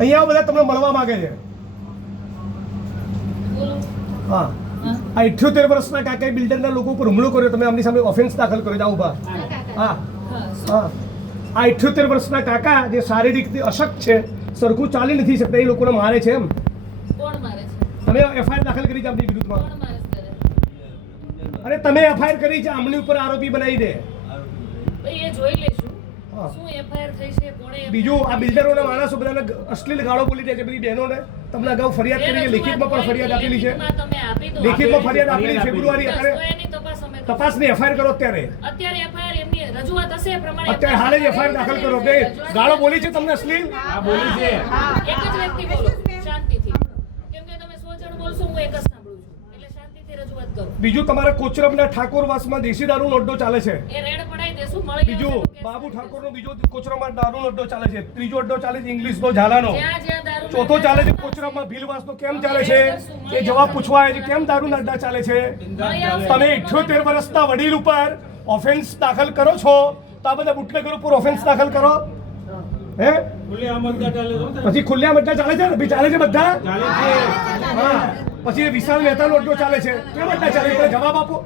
અહીંયા બધા તમને મળવા માંગે છે. હા, આ 78 વર્ષના કાકાએ બિલ્ડરના લોકો ઉપર હુમલો કર્યો, તમે આમની સામે ઓફેન્સ દાખલ કર્યો. જાઓ ઉભા. હા હા, આ 78 વર્ષના કાકા જે શારીરિક અશક્ત છે, સરખું ચાલી નથી શકતા, એ લોકોને મારે છે એમ. કોણ મારે છે? તમે એફઆઈઆર દાખલ કરી છે આમની વિરુદ્ધમાં. કોણ મારે છે? અરે તમે એફઆઈઆર કરી છે, આમની ઉપર આરોપી બનાવી દે. ભાઈ એ જોઈ લેશું હા. શું એફઆઈઆર થઈ છે, કોણે બીજું આ બિલ્ડરોના માણસો બધાને અશ્લીલ ગાળો બોલી દે છે બધી બહેનોને. તમને અગાઉ ફરિયાદ કરી છે, લેખિતમાં પણ ફરિયાદ આપેલી છે. તમે આપી દો. લેખિતમાં ફરિયાદ આપેલી ફેબ્રુઆરી. અત્યારે એની તપાસ અમે તપાસની એફઆઈઆર કરો અત્યારે. અત્યારે એફઆઈઆર એમની રજૂઆત હશે એ પ્રમાણે અત્યારે હાલે જ એફઆઈઆર દાખલ કરો. બે ગાળો બોલી છે તમને અશ્લીલ. બોલી છે. એક જ વ્યક્તિ બોલો શાંતિથી, કેમ કે તમે 100 જણ બોલશો, હું એક જ સાંભળું છું, એટલે શાંતિથી રજૂઆત કરો. બીજું તમારા કોચરબના ઠાકોરવાસમાં દેશી દારૂનો અડ્ડો ચાલે છે. એ રેડ પડાઈ દેશું, મળી બીજું બાબુ ઠાકોરનો બીજો કોચરામાં દારૂનો અડ્ડો ચાલે છે. ત્રીજો અડ્ડો ચાલે છે ઇંગ્લિશનો ઝાલાનો. જ્યાં દારૂ ચોથો ચાલે છે કોચરામાં ભીલવાસનો. કેમ ચાલે છે એ જવાબ પૂછવા આવે છે. કેમ દારૂના અડ્ડા ચાલે છે? તમે 78 વર્ષના વડીલ ઉપર ઓફેન્સ દાખલ કરો છો, તો આ બધા બુટલેગરો ઉપર ઓફેન્સ દાખલ કરો. હે પછી ખુલ્લા અડ્ડા ચાલે છે ને? ચાલે છે બધા. હા, પછી વિશાલ મહેતાનો અડ્ડો ચાલે છે. કેમ અડ્ડા ચાલે છે? જવાબ આપો.